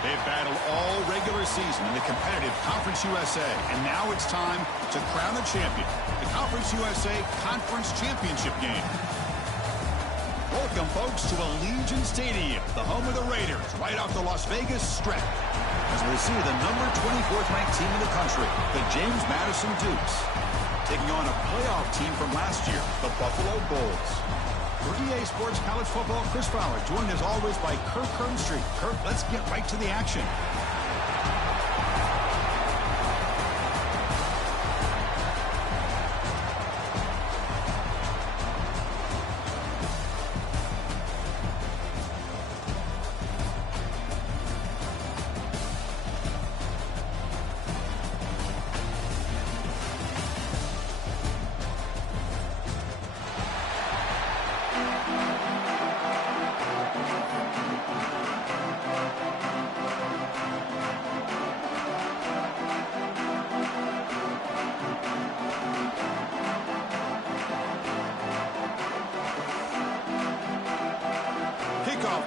They've battled all regular season in the competitive Conference USA, and now it's time to crown a champion. The Conference USA Conference Championship game. Welcome, folks, to Allegiant Stadium, the home of the Raiders, right off the Las Vegas Strip. As we see the number 24th ranked team in the country, the James Madison Dukes, taking on a playoff team from last year, the Buffalo Bulls. For EA Sports College Football, Chris Fowler, joined as always by Kirk Kernstreet. Kirk, let's get right to the action.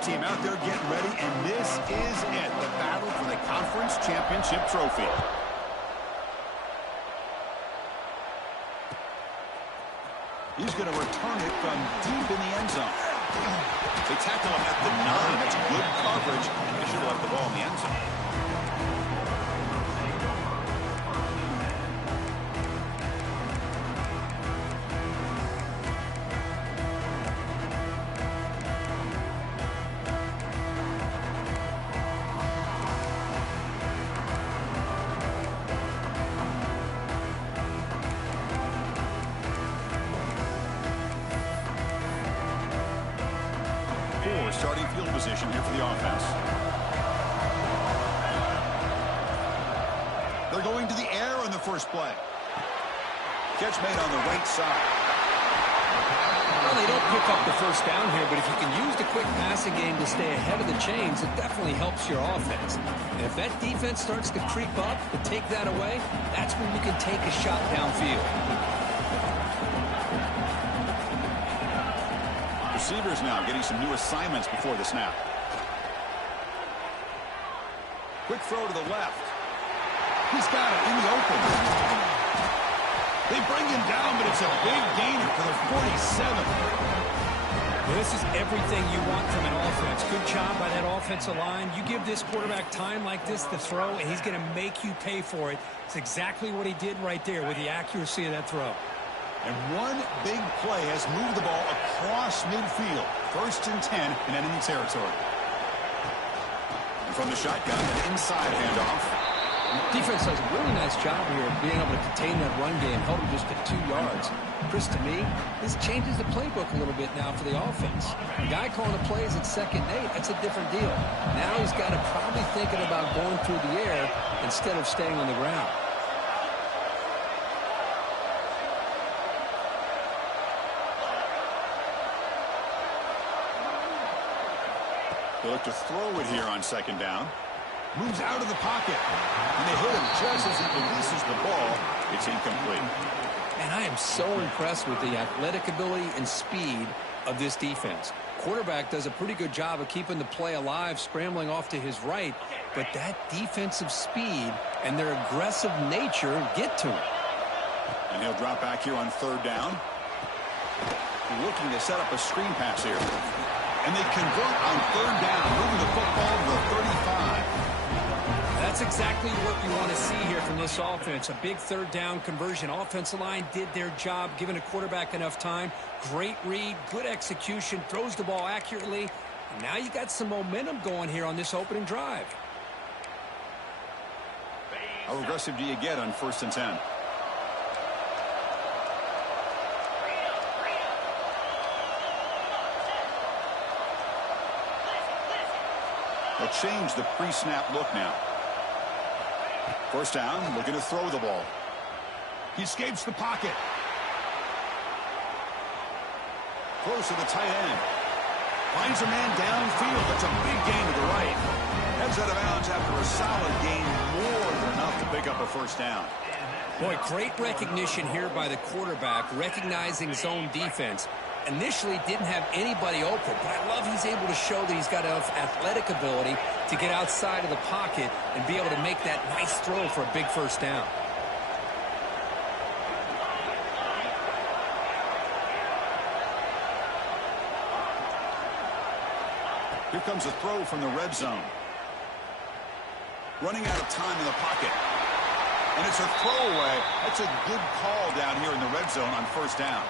Team out there getting ready, and this is it, the battle for the Conference Championship trophy. He's going to return it from deep in the end zone. They tackle him at the 9. That's good coverage. They should have left the ball in the end zone. Starting field position here for the offense. They're going to the air on the first play. Catch made on the right side. Well, they don't pick up the first down here, but if you can use the quick passing game to stay ahead of the chains, it definitely helps your offense. And if that defense starts to creep up and take that away, that's when you can take a shot downfield. Receivers now getting some new assignments before the snap. Quick throw to the left. He's got it in the open. They bring him down, but it's a big gainer for the 47. This is everything you want from an offense. Good job by that offensive line. You give this quarterback time like this to throw, and he's going to make you pay for it. It's exactly what he did right there with the accuracy of that throw. And one big play has moved the ball across midfield. 1st and 10 in enemy territory. And from the shotgun, an inside handoff. Defense does a really nice job here of being able to contain that run game, held him just at 2 yards. Chris, to me, this changes the playbook a little bit now for the offense. The guy calling the plays at 2nd and 8, that's a different deal. Now he's got to probably thinking about going through the air instead of staying on the ground. They look to throw it here on 2nd down. Moves out of the pocket. And they hit him just as he releases the ball. It's incomplete. And I am so impressed with the athletic ability and speed of this defense. Quarterback does a pretty good job of keeping the play alive, scrambling off to his right. But that defensive speed and their aggressive nature get to him. And he'll drop back here on 3rd down. Looking to set up a screen pass here. And they convert on 3rd down, moving the football to the 35. That's exactly what you want to see here from this offense. A big 3rd down conversion. Offensive line did their job, giving a quarterback enough time. Great read, good execution, throws the ball accurately. And now you got some momentum going here on this opening drive. How aggressive do you get on 1st and 10? They'll change the pre-snap look now. 1st down, looking to throw the ball. He escapes the pocket. Close to the tight end. Finds a man downfield. That's a big gain to the right. Heads out of bounds after a solid gain, more than enough to pick up a 1st down. Boy, great recognition here by the quarterback, recognizing zone defense. Initially didn't have anybody open, but I love he's able to show that he's got enough athletic ability to get outside of the pocket and be able to make that nice throw for a big first down. Here comes a throw from the red zone. Running out of time in the pocket. And it's a throwaway. That's a good call down here in the red zone on first down.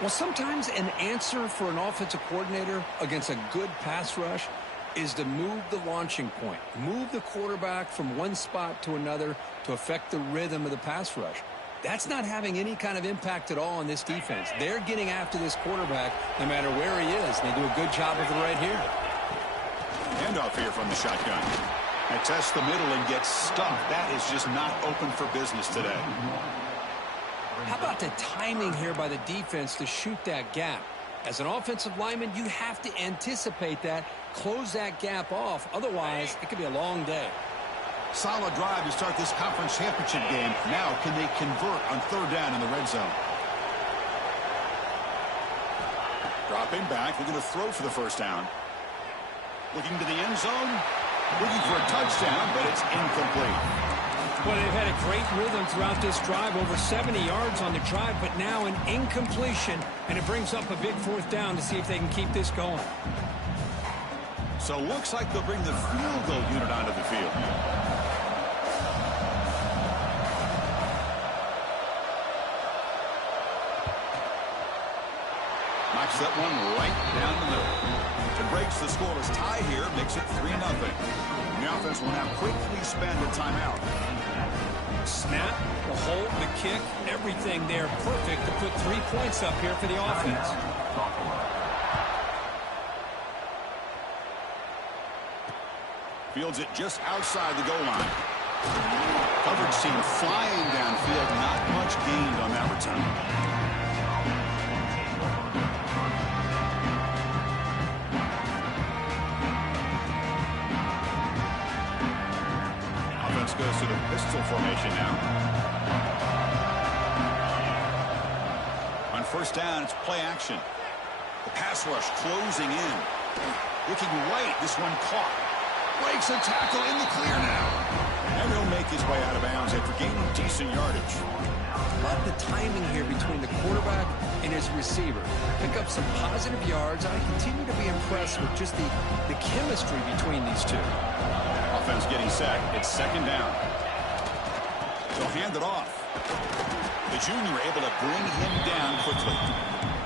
Well, sometimes an answer for an offensive coordinator against a good pass rush is to move the launching point. Move the quarterback from one spot to another to affect the rhythm of the pass rush. That's not having any kind of impact at all on this defense. They're getting after this quarterback no matter where he is. They do a good job of it right here. Handoff here from the shotgun. They test the middle and get stuffed. That is just not open for business today. How about the timing here by the defense to shoot that gap? As an offensive lineman, you have to anticipate that, close that gap off. Otherwise, it could be a long day. Solid drive to start this conference championship game. Now, can they convert on third down in the red zone? Dropping back, they're going to throw for the first down. Looking to the end zone. Looking for a touchdown, but it's incomplete. Well, they've had a great rhythm throughout this drive, over 70 yards on the drive, but now an incompletion, and it brings up a big fourth down to see if they can keep this going. So looks like they'll bring the field goal unit onto the field. Knocks that one right down the middle. It breaks the scoreless tie here, makes it 3-0. The offense will now quickly spend a timeout. Snap, the hold, the kick, everything there perfect to put 3 points up here for the offense. Fields it just outside the goal line. Coverage team flying downfield, not much gained on that return. Goes to the pistol formation now. On first down, it's play action. The pass rush closing in. Looking right, this one caught. Breaks a tackle in the clear now. And he'll make his way out of bounds after gaining decent yardage. Love the timing here between the quarterback and his receiver. Pick up some positive yards. I continue to be impressed with just the chemistry between these two. Offense getting set. It's second down. They'll hand it off. The junior able to bring him down quickly.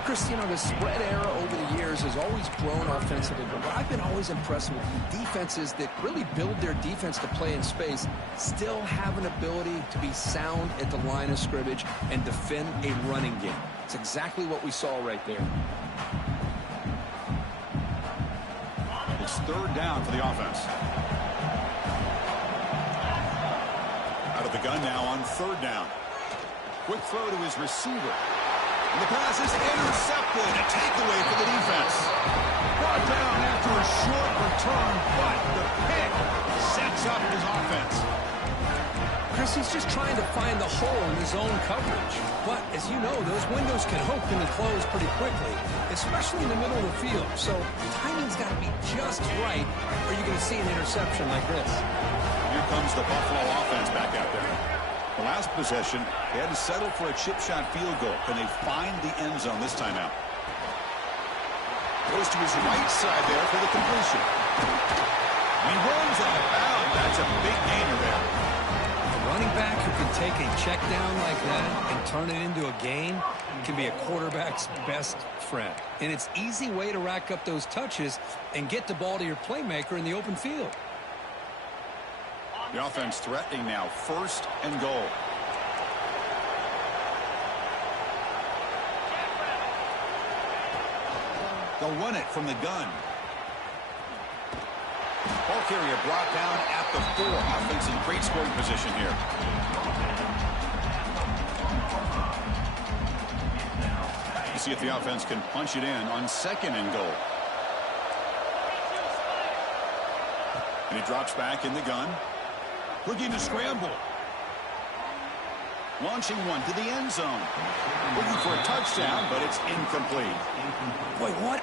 Chris, you know, the spread era over the years has always grown offensively, but what I've been always impressed with defenses that really build their defense to play in space still have an ability to be sound at the line of scrimmage and defend a running game. It's exactly what we saw right there. It's third down for the offense. Out of the gun now on third down. Quick throw to his receiver. And the pass is intercepted. A takeaway for the defense. Brought down after a short return, but the pick sets up his offense. Chris, he's just trying to find the hole in his own coverage. But, as you know, those windows can open and close pretty quickly, especially in the middle of the field. So timing's got to be just right, or you're going to see an interception like this. Here comes the Buffalo offense back out there. The last possession, they had to settle for a chip shot field goal. Can they find the end zone this time out? Goes to his right side there for the completion. He runs out of bounds. That's a big gainer there. A running back who can take a check down like that and turn it into a gain can be a quarterback's best friend. And it's an easy way to rack up those touches and get the ball to your playmaker in the open field. The offense threatening now, first and goal. They'll run it from the gun. Ball carrier brought down at the 4. Offense in great scoring position here. You see if the offense can punch it in on second and goal. And he drops back in the gun. Looking to scramble. Launching one to the end zone. Looking for a touchdown, but it's incomplete. Boy, what?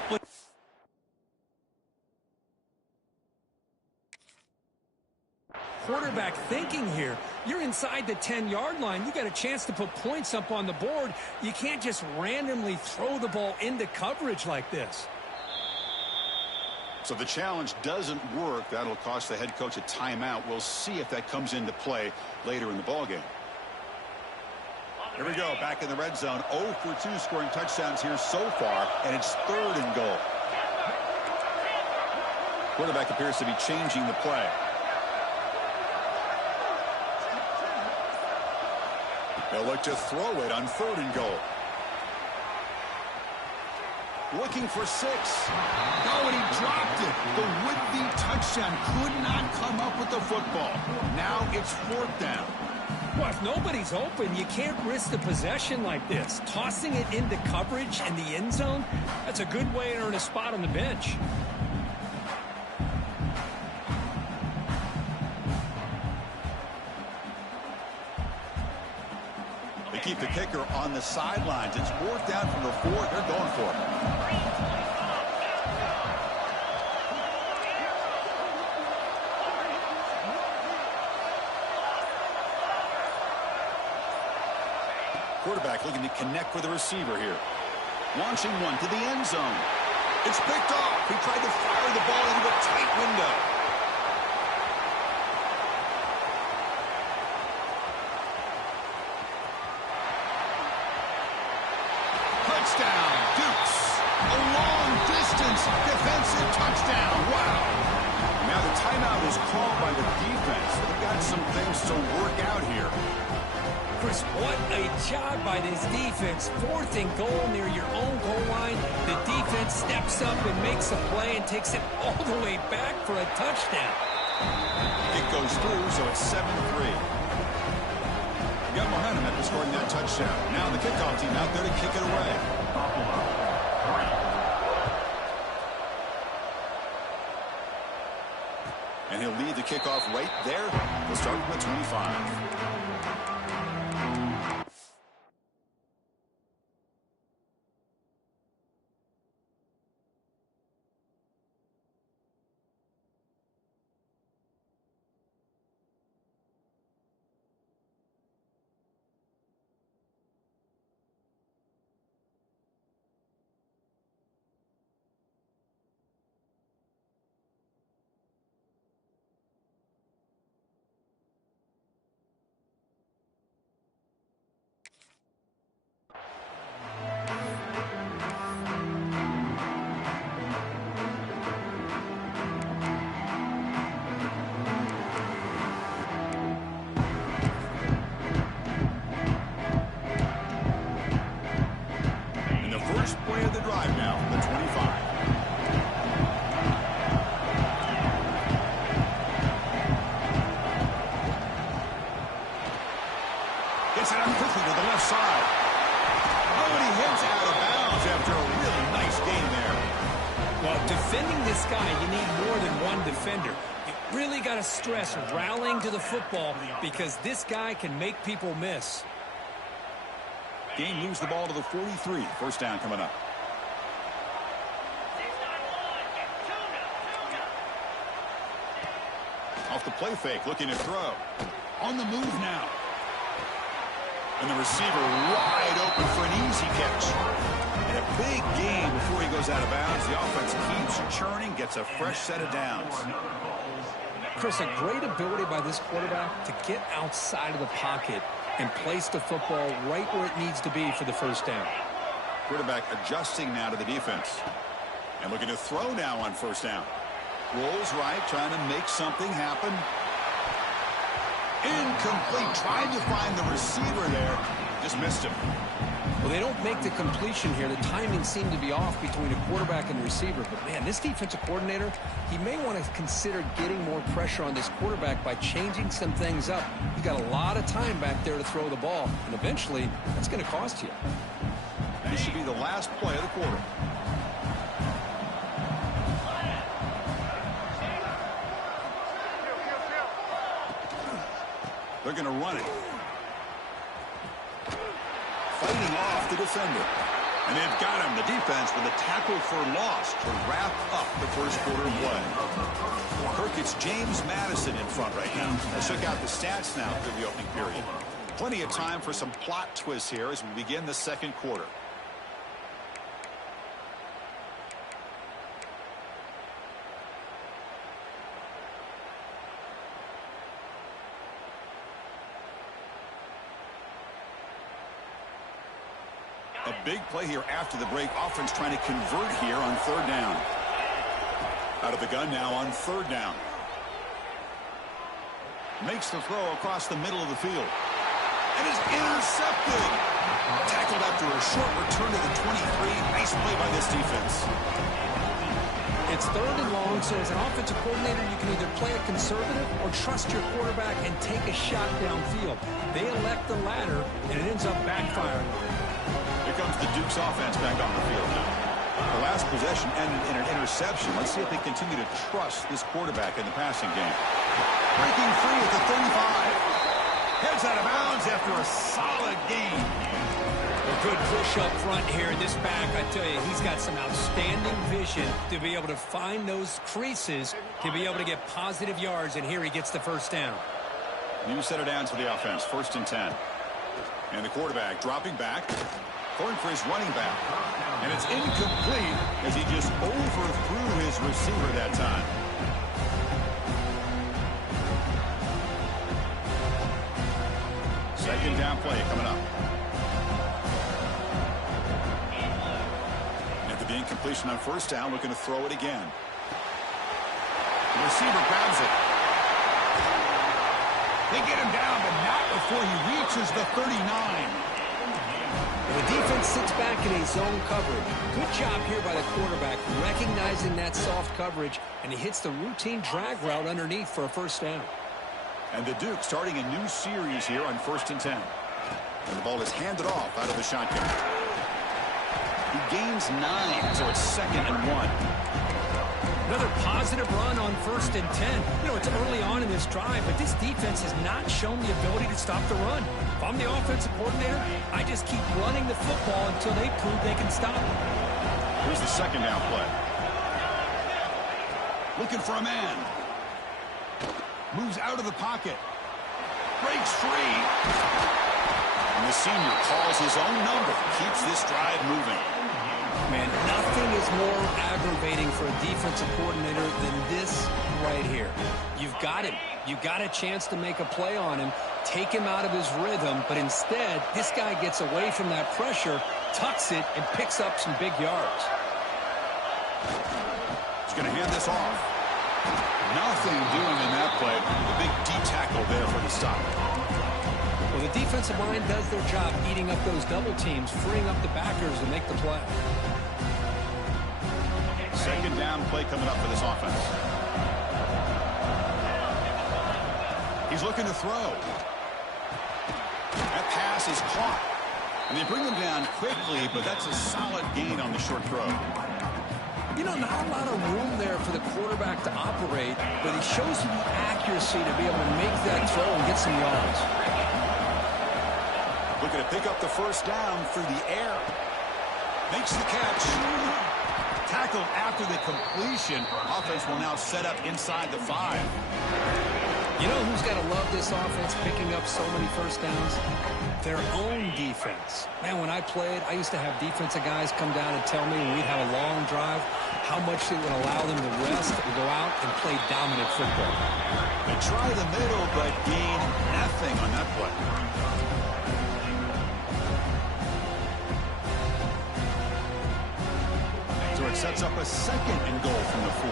Quarterback thinking here. You're inside the 10-yard line. You got a chance to put points up on the board. You can't just randomly throw the ball into coverage like this. So the challenge doesn't work. That'll cost the head coach a timeout. We'll see if that comes into play later in the ballgame. Here we go, back in the red zone. 0 for 2 scoring touchdowns here so far, and it's 3rd and goal. Quarterback appears to be changing the play. They'll look to throw it on 3rd and goal. Looking for 6. Oh, and he dropped it. The would-be touchdown could not come up with the football. Now it's 4th down. Well, if nobody's open, you can't risk the possession like this. Tossing it into coverage in the end zone, that's a good way to earn a spot on the bench. They keep the kicker on the sidelines. It's 4th down from the 4. They're going for it. Quarterback looking to connect with the receiver here. Launching one to the end zone. It's picked off. He tried to fire the ball into a tight window. Touchdown, Dukes. A long-distance defensive touchdown. Wow. Now the timeout is called by the defense. They've got some things to work out here. Chris, what a job by this defense. 4th and goal near your own goal line. The defense steps up and makes a play and takes it all the way back for a touchdown. It goes through, so it's 7-3. Got momentum after scoring that touchdown. Now the kickoff team out there to kick it away. And he'll lead the kickoff right there. They'll start from the 25. Play of the drive now from the 25. Gets it out quickly to the left side. Oh, and he heads out of bounds after a really nice game there. Well, defending this guy, you need more than one defender. You really got to stress rallying to the football because this guy can make people miss. Game moves the ball to the 43. 1st down coming up. Off the play fake, looking to throw. On the move now. And the receiver wide open for an easy catch. And a big game before he goes out of bounds. The offense keeps churning, gets a fresh set of downs. Chris, a great ability by this quarterback to get outside of the pocket and place the football right where it needs to be for the 1st down. Quarterback adjusting now to the defense. And looking to throw now on 1st down. Rolls right, trying to make something happen. Incomplete. Tried to find the receiver there. Just missed him. Well, they don't make the completion here. The timing seemed to be off between a quarterback and the receiver. But, man, this defensive coordinator, he may want to consider getting more pressure on this quarterback by changing some things up. He's got a lot of time back there to throw the ball. And eventually, that's going to cost you. This should be the last play of the quarter. They're going to run it. leading off the defender. And they've got him, the defense, with a tackle for loss to wrap up the first quarter of play. Kirk, it's James Madison in front right now. Let's check out the stats now through the opening period. Plenty of time for some plot twists here as we begin the second quarter. A big play here after the break. Offense trying to convert here on third down. Out of the gun now on third down. Makes the throw across the middle of the field. And is intercepted. Tackled after a short return to the 23. Nice play by this defense. It's third and long, so as an offensive coordinator, you can either play it conservative or trust your quarterback and take a shot downfield. They elect the latter, and it ends up backfiring. Here comes the Duke's offense back on the field now. The last possession ended in an interception. Let's see if they continue to trust this quarterback in the passing game. Breaking free at the 35. Heads out of bounds after a solid gain. A good push up front here. This back, I tell you, he's got some outstanding vision to be able to find those creases, to be able to get positive yards, and here he gets the first down. New set of downs for the offense, 1st and 10. And the quarterback dropping back, going for his running back. And it's incomplete as he just overthrew his receiver that time. Second down play coming up. After the incompletion on first down, looking to throw it again. The receiver grabs it. They get him down, but not before he reaches the 39. The defense sits back in a zone coverage. Good job here by the quarterback, recognizing that soft coverage, and he hits the routine drag route underneath for a first down. And the Duke starting a new series here on 1st and 10. And the ball is handed off out of the shotgun. He gains 9, so it's 2nd and 1. Another positive run on 1st and 10. You know, it's early on in this drive, but this defense has not shown the ability to stop the run. If I'm the offensive coordinator, I just keep running the football until they prove they can stop it. Here's the second down play. Looking for a man. Moves out of the pocket. Breaks free. And the senior calls his own number. Keeps this drive moving. Man, nothing is more aggravating for a defensive coordinator than this right here. You've got him. You got a chance to make a play on him, take him out of his rhythm, but instead, this guy gets away from that pressure, tucks it, and picks up some big yards. He's going to hand this off. Nothing doing in that play. The big D tackle there for the stop. Well, the defensive line does their job eating up those double teams, freeing up the backers to make the play. Second down play coming up for this offense. He's looking to throw. That pass is caught. And they bring him down quickly, but that's a solid gain on the short throw. You know, not a lot of room there for the quarterback to operate, but he shows you the accuracy to be able to make that throw and get some yards. Looking to pick up the first down through the air. Makes the catch. Tackled after the completion. Offense will now set up inside the 5. You know who's got to love this offense picking up so many first downs? Their own defense. Man, when I played, I used to have defensive guys come down and tell me when we'd have a long drive how much it would allow them to rest and go out and play dominant football. They try the middle, but gain nothing on that play. So it sets up a 2nd and goal from the 4.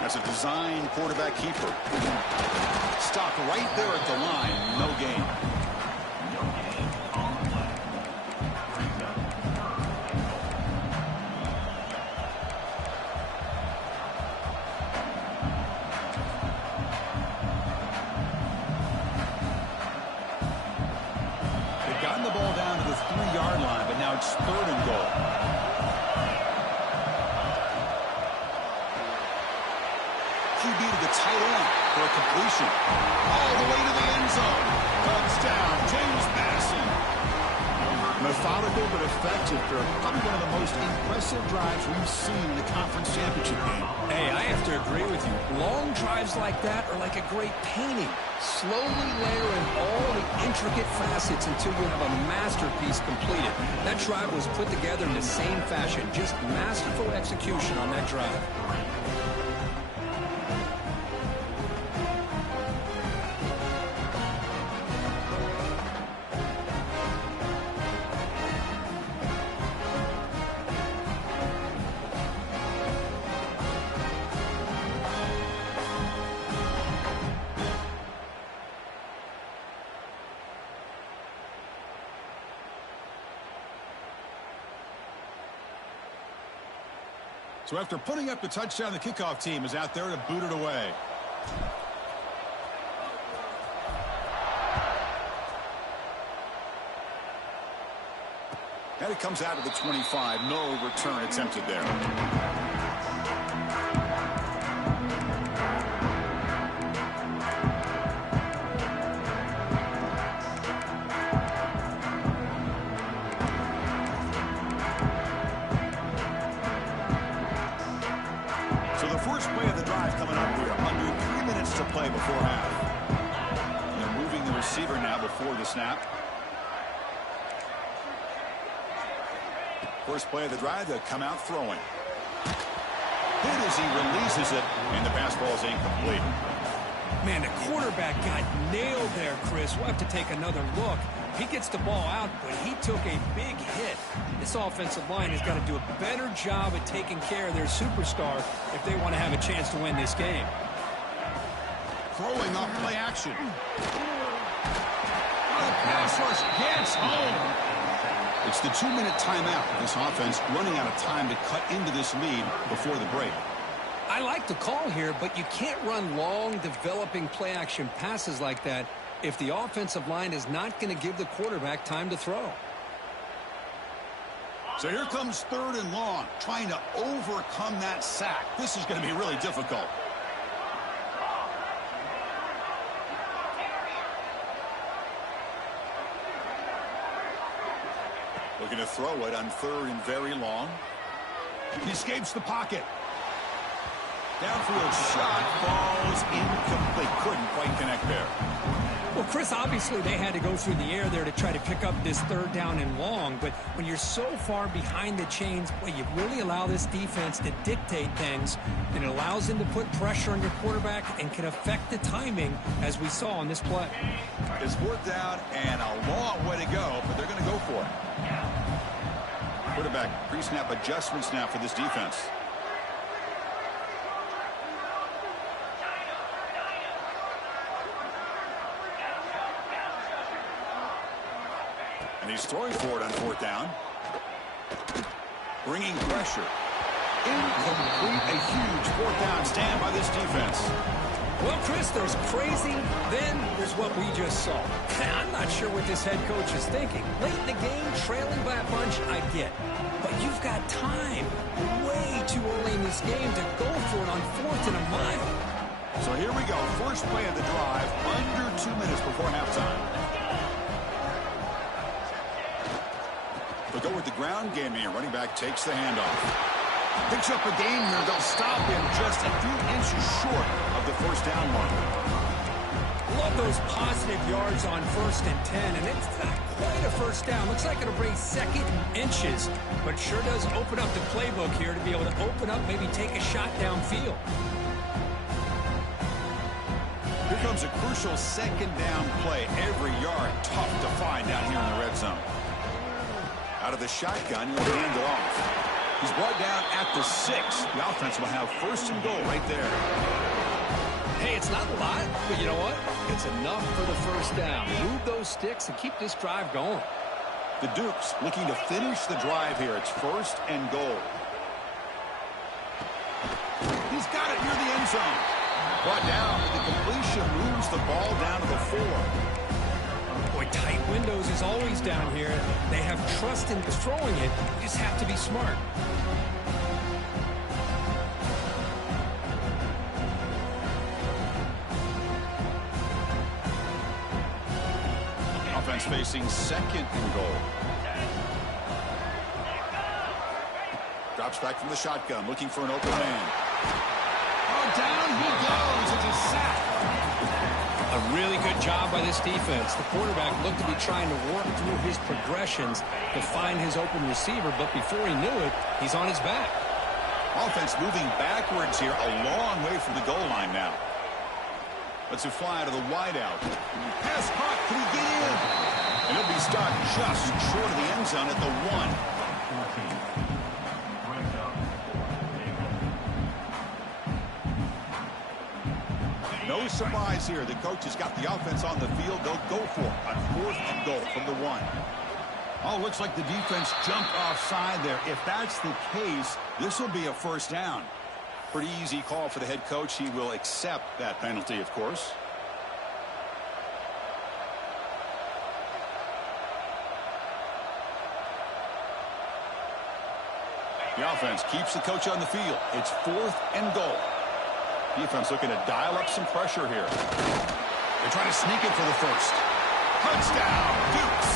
That's a design quarterback keeper. Stopped right there at the line. No gain. They've gotten the ball down to the 3-yard line, but now it's 3rd and goal. QB to the tight end for a completion. All the way to the end zone. Touchdown, James Madison. Methodical but effective for probably one of the most impressive drives we've seen in the conference championship game. Hey, I have to agree with you. Long drives like that are like a great painting. Slowly layer in all the intricate facets until you have a masterpiece completed. That drive was put together in the same fashion. Just masterful execution on that drive. So after putting up the touchdown, the kickoff team is out there to boot it away. And it comes out of the 25. No return attempted there. Before half. And they're moving the receiver now before the snap. First play of the drive, they'll come out throwing. Hit as he releases it, and the pass ball is incomplete. Man, the quarterback got nailed there, Chris. We'll have to take another look. He gets the ball out, but he took a big hit. This offensive line has got to do a better job at taking care of their superstar if they want to have a chance to win this game. Throwing off play action. The pass rush gets home. It's the 2-minute timeout. This offense running out of time to cut into this lead before the break. I like the call here, but you can't run long, developing play action passes like that if the offensive line is not going to give the quarterback time to throw. So here comes 3rd and long, trying to overcome that sack. This is going to be really difficult. Looking to throw it on 3rd and very long. He escapes the pocket. Downfield shot falls incomplete. Couldn't quite connect there. Well, Chris, obviously they had to go through the air there to try to pick up this 3rd down and long. But when you're so far behind the chains, boy, you really allow this defense to dictate things. And it allows them to put pressure on your quarterback and can affect the timing, as we saw on this play. It's 4th down and a long way to go, but they're going to go for it. Quarterback pre-snap adjustments now for this defense. And he's throwing for it on 4th down. Bringing pressure. Incomplete. A huge 4th down stand by this defense. Well, Chris, there's crazy, then there's what we just saw. I'm not sure what this head coach is thinking. Late in the game, trailing by a bunch, I get. But you've got time, way too early in this game, to go for it on 4th and a mile. So here we go. First play of the drive, under 2 minutes before halftime. They'll go with the ground game here. Running back takes the handoff. Picks up a gain here. They'll stop him just a few inches short of the 1st down mark. Love those positive yards on 1st and 10, and it's not quite a 1st down. Looks like it'll bring 2nd and inches, but sure does open up the playbook here to be able to open up, maybe take a shot downfield. Here comes a crucial 2nd down play. Every yard tough to find down here in the red zone. Out of the shotgun, he'll hand it off. He's brought down at the 6. The offense will have 1st and goal right there. Hey, it's not a lot, but you know what? It's enough for the 1st down. Move those sticks and keep this drive going. The Dukes looking to finish the drive here. It's 1st and goal. He's got it near the end zone. Brought down, but the completion moves the ball down to the 4. Boy, tight windows is always down here. They have trust in throwing it. You just have to be smart. offense facing second and goal. Drops back from the shotgun, looking for an open man. Oh, down he goes. It's a sack. A really good job by this defense. The quarterback looked to be trying to work through his progressions to find his open receiver, but before he knew it, he's on his back. Offense moving backwards here, a long way from the goal line now. Let's it fly to the wideout. Pass caught. Can he get in? And he'll be stopped just short of the end zone at the 1. No surprise here. The coach has got the offense on the field. They'll go for it on 4th and goal from the 1. Oh, looks like the defense jumped offside there. If that's the case, this will be a first down. Pretty easy call for the head coach. He will accept that penalty, of course. The offense keeps the coach on the field. It's 4th and goal. Defense looking to dial up some pressure here. They're trying to sneak it for the first. Touchdown, Dukes.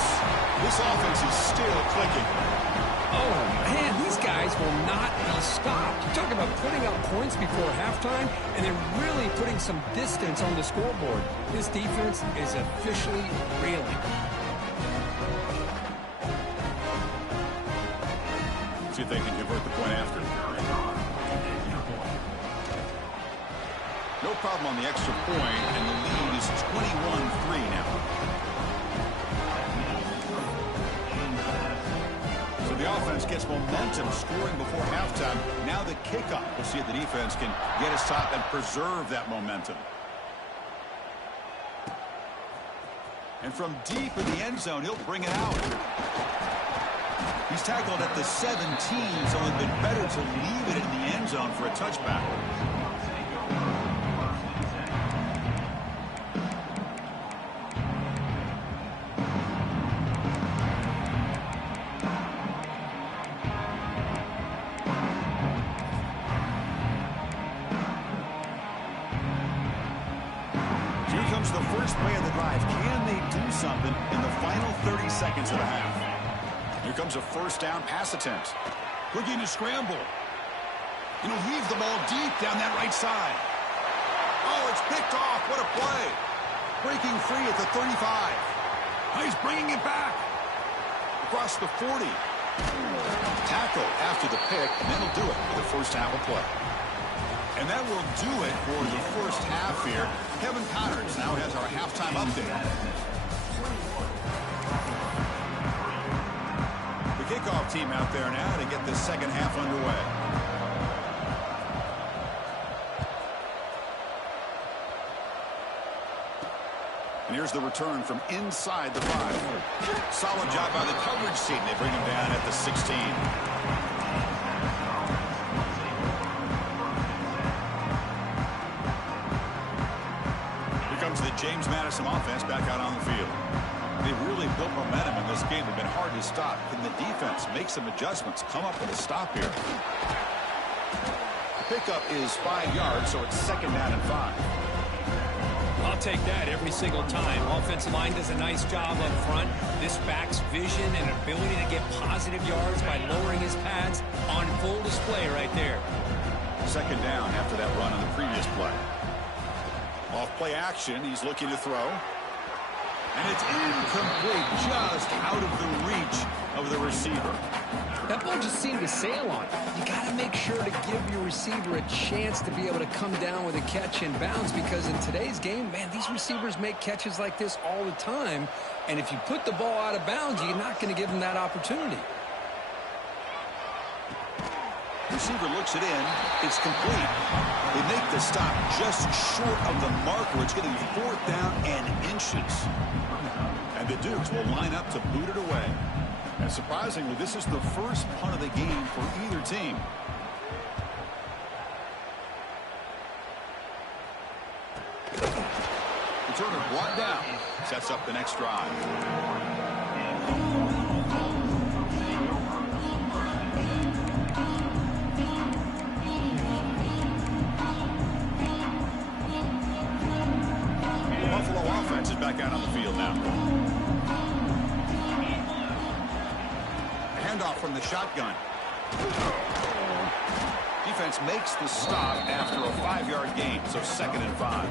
This offense is still clicking. Oh, man, these guys will not be stopped. You talk about putting up points before halftime, and then really putting some distance on the scoreboard. This defense is officially reeling. See if they can convert the point after. No problem on the extra point, and the lead is 21-3 now. So the offense gets momentum, scoring before halftime. Now the kickoff. We'll see if the defense can get a stop and preserve that momentum. And from deep in the end zone, he'll bring it out. He's tackled at the 17, so it would have been better to leave it in the end zone for a touchback. Here comes the first play of the drive. Can they do something in the final 30 seconds of the half? Here comes a first down pass attempt. Looking to scramble. And he'll heave the ball deep down that right side. Oh, it's picked off. What a play. Breaking free at the 35. Oh, he's bringing it back. Across the 40. Tackle after the pick, and that'll do it for the first half of play. And that will do it for the first half here. Kevin Connors now has our halftime update. Kickoff team out there now to get the second half underway. And here's the return from inside the 5. Solid job by the coverage team. They bring him down at the 16. Here comes the James Madison offense back out on the field. They've really built momentum in this game. They've been hard to stop. Can the defense make some adjustments, come up with a stop here? The pickup is 5 yards, so it's second down and 5. I'll take that every single time. Offensive line does a nice job up front. This back's vision and ability to get positive yards by lowering his pads on full display right there. Second down after that run on the previous play. Off play action, he's looking to throw. And it's incomplete, just out of the reach of the receiver. That ball just seemed to sail on. You got to make sure to give your receiver a chance to be able to come down with a catch and bounce, because in today's game, man, these receivers make catches like this all the time. And if you put the ball out of bounds, you're not going to give them that opportunity. Receiver looks it in. It's complete. They make the stop just short of the marker. It's going to be 4th down and inches. And the Dukes will line up to boot it away. And surprisingly, this is the first punt of the game for either team. Returner brought down. Sets up the next drive. Buffalo offense is back out on the field now. from the shotgun. Defense makes the stop after a 5-yard gain, so 2nd and 5.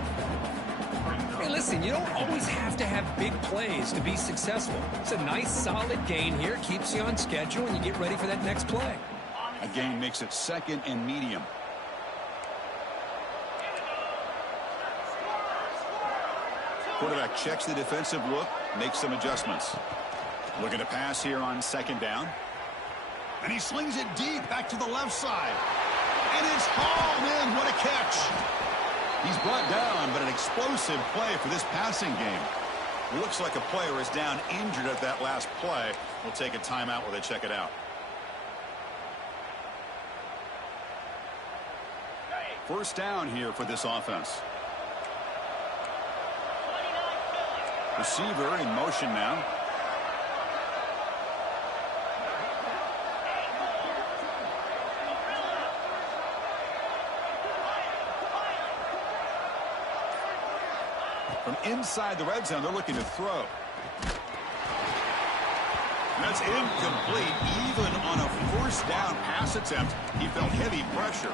Hey, listen, you don't always have to have big plays to be successful. It's a nice, solid gain here. Keeps you on schedule, and you get ready for that next play. A gain makes it 2nd and medium. Quarterback checks the defensive look, makes some adjustments. Looking to pass here on 2nd down. And he slings it deep back to the left side. And it's hauled in. What a catch. He's brought down, but an explosive play for this passing game. Looks like a player is down injured at that last play. We'll take a timeout while they check it out. First down here for this offense. Receiver in motion now. From inside the red zone, they're looking to throw. That's incomplete. Even on a first down pass attempt, he felt heavy pressure.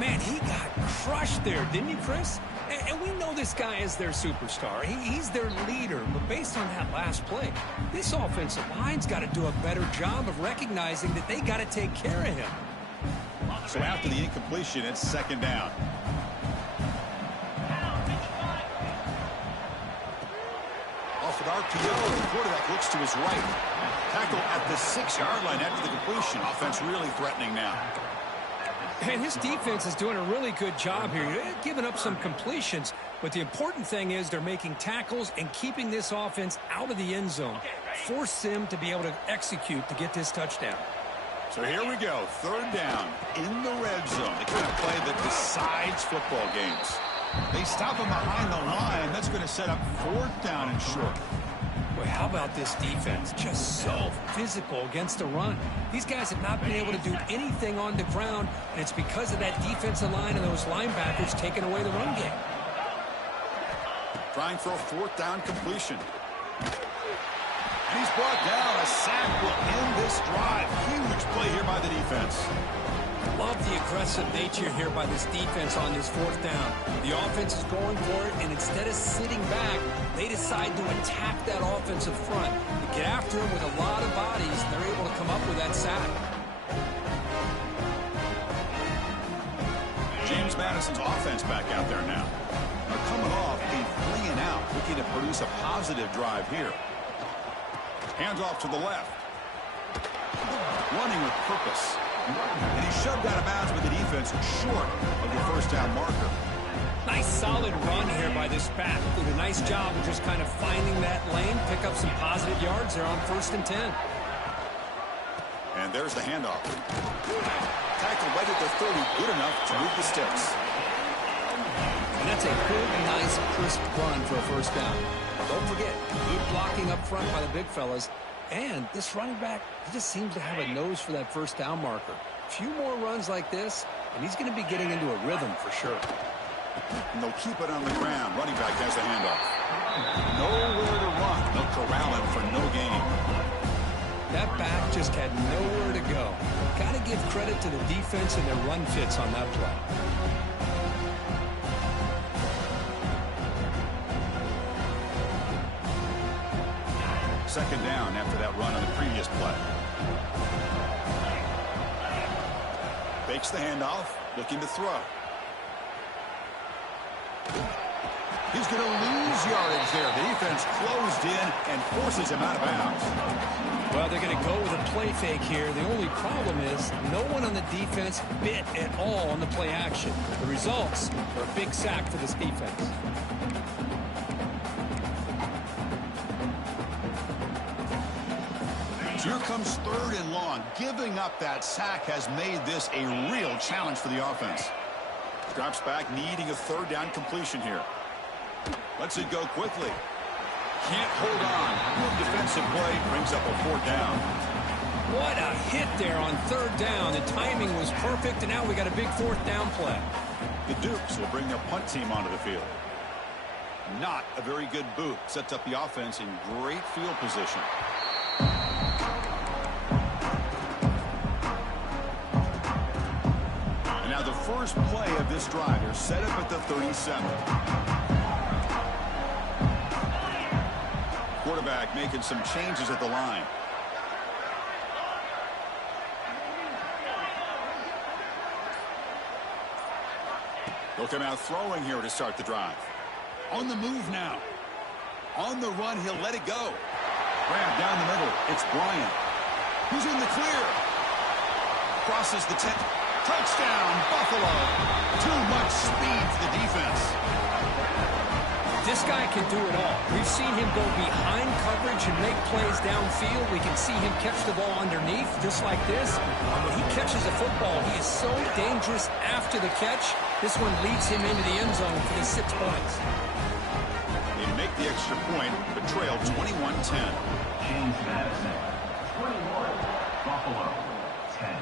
Man, he got crushed there, didn't he, Chris? And we know this guy is their superstar. He's their leader. But based on that last play, this offensive line's got to do a better job of recognizing that they got to take care of him. So after the incompletion, it's 2nd down. Off an RPO, the quarterback looks to his right. Tackle at the 6-yard line after the completion. Offense really threatening now. And his defense is doing a really good job here. They're giving up some completions, but the important thing is they're making tackles and keeping this offense out of the end zone. Force them to be able to execute to get this touchdown. So here we go. 3rd down in the red zone. The kind of play that decides football games. They stop him behind the line. That's going to set up 4th down and short. Boy, how about this defense? Just so physical against the run. These guys have not been able to do anything on the ground, and it's because of that defensive line and those linebackers taking away the run game. Trying for a 4th down completion. And he's brought down. A sack will end this drive. Huge play here by the defense. Love the aggressive nature here by this defense on this 4th down. The offense is going for it, and instead of sitting back, they decide to attack that offensive front. They get after him with a lot of bodies, and they're able to come up with that sack. James Madison's offense back out there now. They're coming off a 3-and-out, looking to produce a positive drive here. Hands off to the left. Running with purpose. And he's shoved out of bounds with the defense short of the 1st down marker. Nice solid run here by this back. Did a nice job of just kind of finding that lane, pick up some positive yards there on 1st and 10. And there's the handoff. Tackle right at the 30, good enough to move the sticks. And that's a good, nice, crisp run for a 1st down. Don't forget, good blocking up front by the big fellas. And this running back, he just seems to have a nose for that 1st down marker. A few more runs like this, and he's going to be getting into a rhythm for sure. And they'll keep it on the ground. Running back has the handoff. Nowhere to run. They'll corral him for no gain. That back just had nowhere to go. Got to give credit to the defense and their run fits on that play. Second down after that run on the previous play. Fakes the handoff, looking to throw. He's going to lose yardage there. The defense closed in and forces him out of bounds. Well, they're going to go with a play fake here. The only problem is no one on the defense bit at all on the play action. The results are a big sack for this defense. Here comes 3rd and long. Giving up that sack has made this a real challenge for the offense. Drops back, needing a 3rd down completion here. Lets it go quickly. Can't hold on. Good defensive play brings up a 4th down. What a hit there on 3rd down. The timing was perfect, and now we got a big 4th down play. The Dukes will bring their punt team onto the field. Not a very good boot. Sets up the offense in great field position. first play of this drive. They're set up at the 37. Quarterback making some changes at the line. He'll come out throwing here to start the drive. On the move now. On the run, he'll let it go. Grab down the middle. It's Bryant. Who's in the clear? Crosses the 10. Touchdown, Buffalo. Too much speed for the defense. This guy can do it all. We've seen him go behind coverage and make plays downfield. We can see him catch the ball underneath, just like this. And when he catches a football, he is so dangerous after the catch. This one leads him into the end zone for the 6 points. They make the extra point, but trail 21-10. James Madison, 21, Buffalo, 10.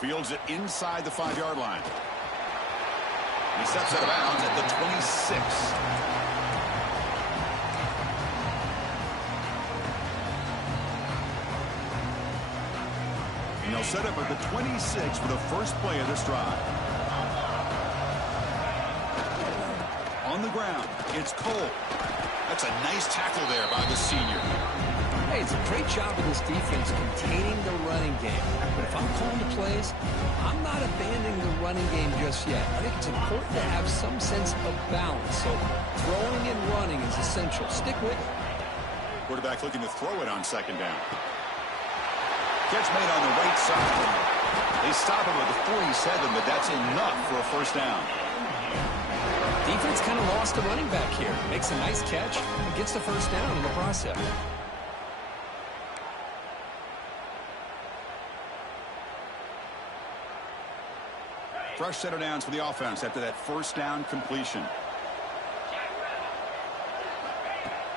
Fields it inside the 5-yard line. He steps out of bounds at the 26. And they'll set up at the 26 for the first play of this drive. On the ground, it's Cole. That's a nice tackle there by the senior. Hey, it's a great job of this defense containing the running game. But if I'm calling the plays, I'm not abandoning the running game just yet. I think it's important to have some sense of balance. So throwing and running is essential. Stick with it. Quarterback looking to throw it on second down. Catch made on the right side. They stop him with the 47, but that's enough for a first down. Defense kind of lost the running back here. Makes a nice catch and gets the first down in the process. Fresh set of downs for the offense after that first down completion.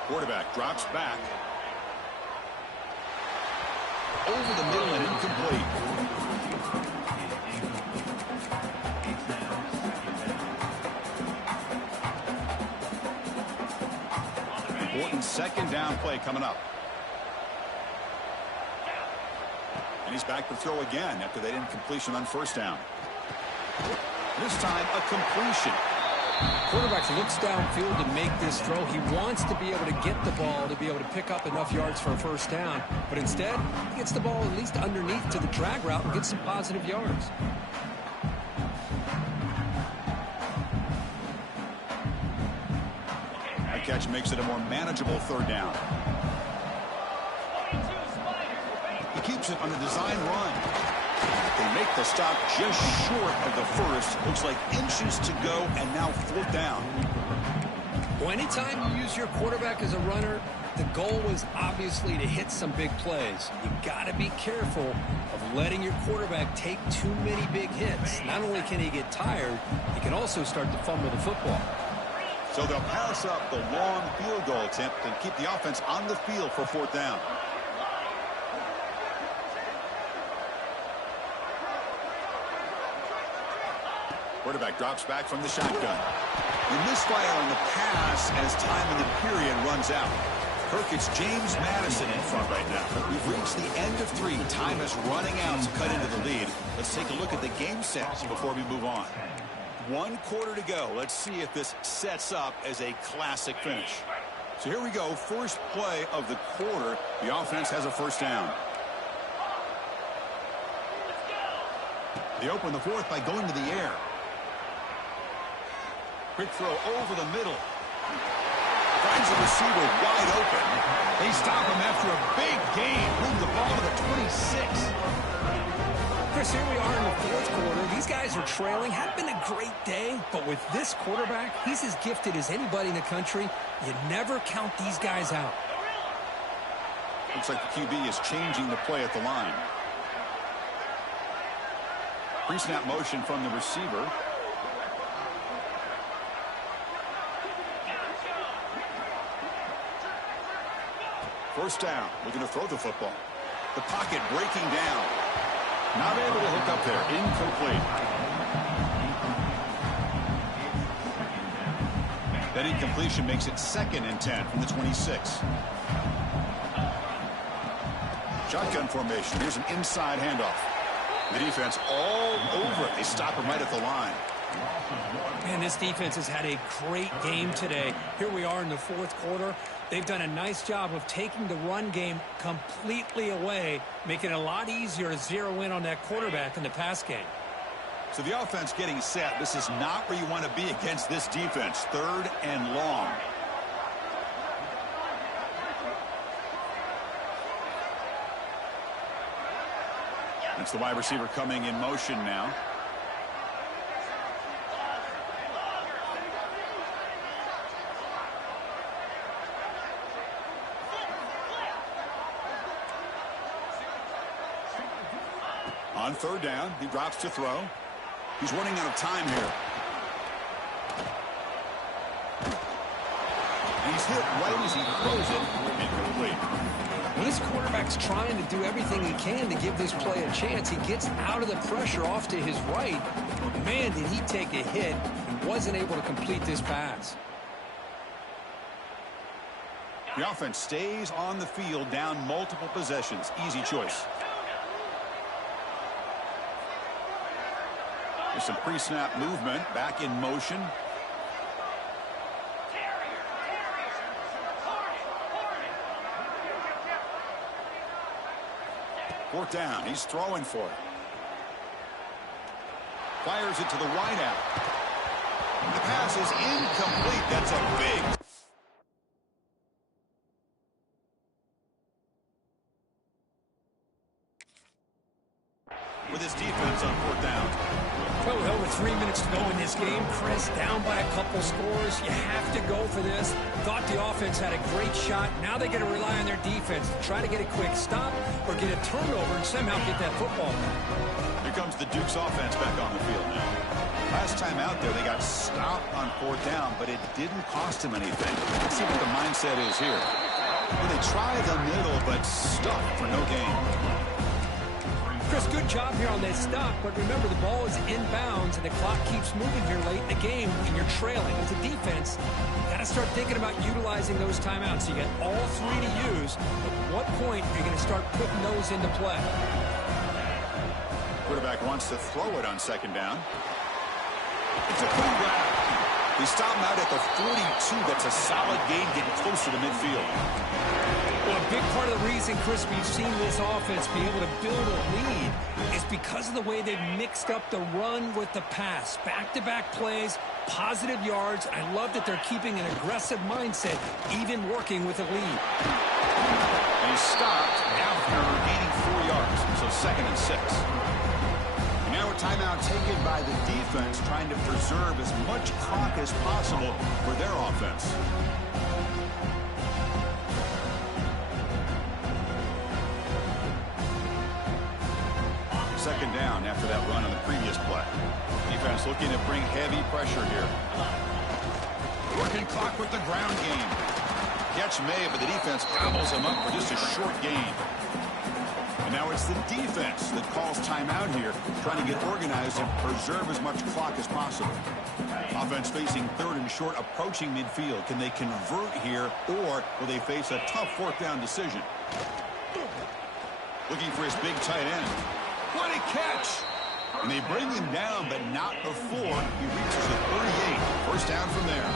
Quarterback drops back. Over the middle and incomplete. Important second down play coming up. And he's back to throw again after that incompletion on first down. This time, a completion. Quarterback looks downfield to make this throw. He wants to be able to get the ball to be able to pick up enough yards for a first down. But instead, he gets the ball at least underneath to the drag route and gets some positive yards. A catch makes it a more manageable third down. He keeps it on a design run. They make the stop just short of the first. Looks like inches to go, and now fourth down. Well, anytime you use your quarterback as a runner, the goal is obviously to hit some big plays. You got to be careful of letting your quarterback take too many big hits. Not only can he get tired, he can also start to fumble the football. So they'll pass up the long field goal attempt and keep the offense on the field for fourth down. Quarterback drops back from the shotgun. They misfire on the pass as time in the period runs out. Kirk, it's James Madison in front right now. We've reached the end of 3. Time is running out to cut into the lead. Let's take a look at the game sets before we move on. 1 quarter to go. Let's see if this sets up as a classic finish. So here we go. First play of the quarter. The offense has a first down. They open the fourth by going to the air. Quick throw over the middle. Finds the receiver wide open. They stop him after a big gain. Move the ball to the 26. Chris, here we are in the fourth quarter. These guys are trailing. Had been a great day, but with this quarterback, he's as gifted as anybody in the country. You never count these guys out. Looks like the QB is changing the play at the line. Pre-snap motion from the receiver. First down, looking to throw the football. The pocket breaking down. Not able to hook up there. Incomplete. That incompletion makes it 2nd and 10 from the 26. Shotgun formation. Here's an inside handoff. The defense all over it. They stop him right at the line. Man, this defense has had a great game today. Here we are in the fourth quarter. They've done a nice job of taking the run game completely away, making it a lot easier to zero in on that quarterback in the pass game. So the offense getting set. This is not where you want to be against this defense. Third and long. That's the wide receiver coming in motion now. On third down, he drops to throw. He's running out of time here. And he's hit right as he throws it. Incomplete. When this quarterback's trying to do everything he can to give this play a chance, he gets out of the pressure off to his right. But man, did he take a hit and wasn't able to complete this pass. The offense stays on the field down multiple possessions. Easy choice. There's some pre-snap movement, back in motion. Fourth down, he's throwing for it. Fires it to the wide out. The pass is incomplete. That's a big... with his defense on fourth down. Well, over 3 minutes to go in this game, Chris, down by a couple scores. You have to go for this. Thought the offense had a great shot. Now they got to rely on their defense to try to get a quick stop or get a turnover and somehow get that football back. Here comes the Duke's offense back on the field now. Last time out there, they got stopped on fourth down, but it didn't cost them anything. Let's see what the mindset is here. Well, they try the middle, but stuck for no gain. Chris, good job here on that stop, but remember the ball is inbounds and the clock keeps moving here late in the game when you're trailing. As a defense, you got to start thinking about utilizing those timeouts. You got all three to use. At what point are you going to start putting those into play? Quarterback wants to throw it on second down. It's a good grab. He stopped him out at the 42. That's a solid gain, getting closer to midfield. Well, a big part of the reason, Chris, we've seen this offense be able to build a lead is because of the way they've mixed up the run with the pass. Back-to-back plays, positive yards. I love that they're keeping an aggressive mindset, even working with a lead. And he stopped after gaining 4 yards, so 2nd and 6. Now a timeout taken by the defense, trying to preserve as much clock as possible for their offense. Second down after that run on the previous play. Defense looking to bring heavy pressure here. Working clock with the ground game. Catch made, but the defense gobbles him up for just a short gain. And now it's the defense that calls timeout here, trying to get organized and preserve as much clock as possible. Offense facing 3rd and short, approaching midfield. Can they convert here, or will they face a tough 4th down decision? Looking for his big tight end. What a catch! And they bring him down, but not before he reaches the 38. First down from there.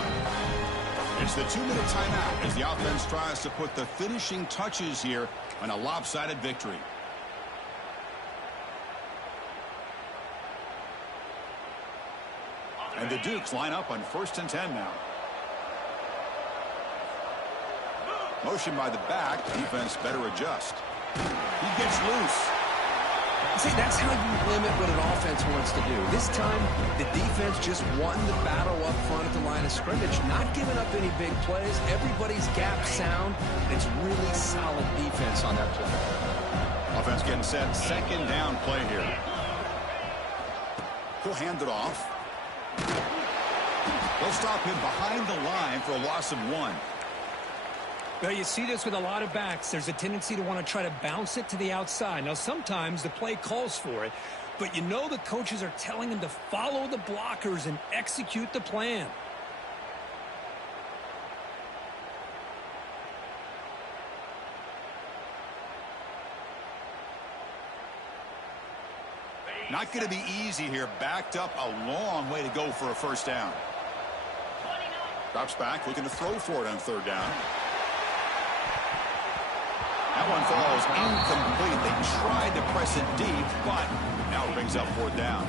It's the 2-minute timeout as the offense tries to put the finishing touches here on a lopsided victory. And the Dukes line up on 1st and 10 now. Motion by the back. Defense better adjust. He gets loose. See, that's how you limit what an offense wants to do. This time, the defense just won the battle up front at the line of scrimmage, not giving up any big plays. Everybody's gap sound. It's really solid defense on that play. Offense getting set. Second down play here. He'll hand it off. They'll stop him behind the line for a loss of 1. Well, you see this with a lot of backs. There's a tendency to want to try to bounce it to the outside. Now, sometimes the play calls for it, but you know the coaches are telling them to follow the blockers and execute the plan. Not going to be easy here. Backed up a long way to go for a first down. Drops back, looking to throw for it on third down. That one falls incomplete. They tried to press it deep, but now it brings up fourth down.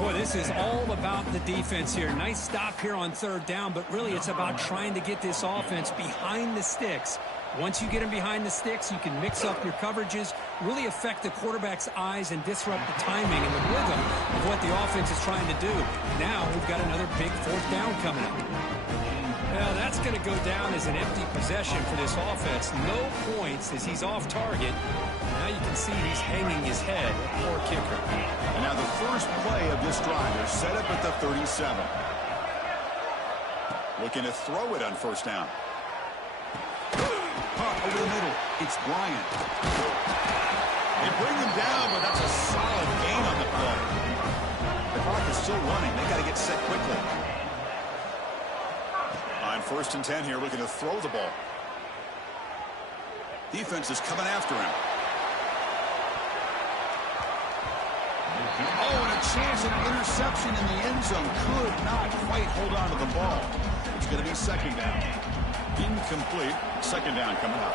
Boy, this is all about the defense here. Nice stop here on third down, but really it's about trying to get this offense behind the sticks. Once you get them behind the sticks, you can mix up your coverages, really affect the quarterback's eyes and disrupt the timing and the rhythm of what the offense is trying to do. Now we've got another big fourth down coming up. Well, that's going to go down as an empty possession for this offense. No points as he's off target. Now you can see he's hanging his head. Poor kicker. And now the first play of this drive. They're set up at the 37. Looking to throw it on first down. Over the middle, it's Bryant. They bring him down, but that's a solid gain on the play. The clock is still running. They got to get set quickly. On 1st and 10 here, looking to throw the ball. Defense is coming after him. Oh, and a chance at an interception in the end zone. Could not quite hold on to the ball. It's going to be second down. Incomplete. Second down coming up.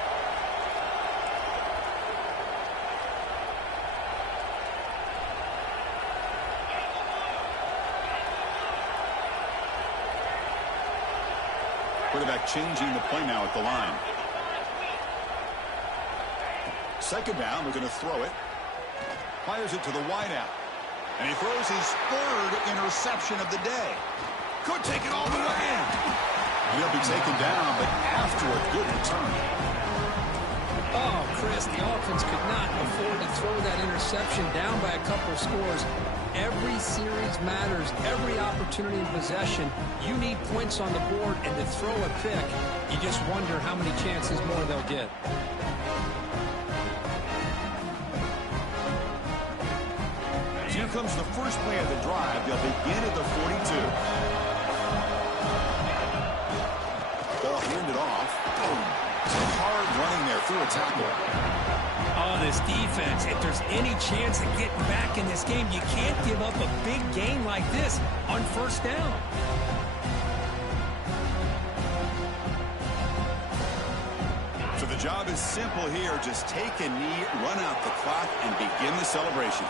Quarterback changing the play now at the line. Second down, we're going to throw it. Fires it to the wideout. And he throws his third interception of the day. Could take it all the way in. He'll be taken down, but after a good return. Oh, Chris, the offense could not afford to throw that interception down by a couple of scores. Every series matters. Every opportunity in possession. You need points on the board, and to throw a pick, you just wonder how many chances more they'll get. Here comes the first play of the drive. They'll begin at the 42. Ball handed off. Some hard running there through a tackle. Oh, this defense, if there's any chance of getting back in this game, you can't give up a big gain like this on first down. So the job is simple here. Just take a knee, run out the clock, and begin the celebration.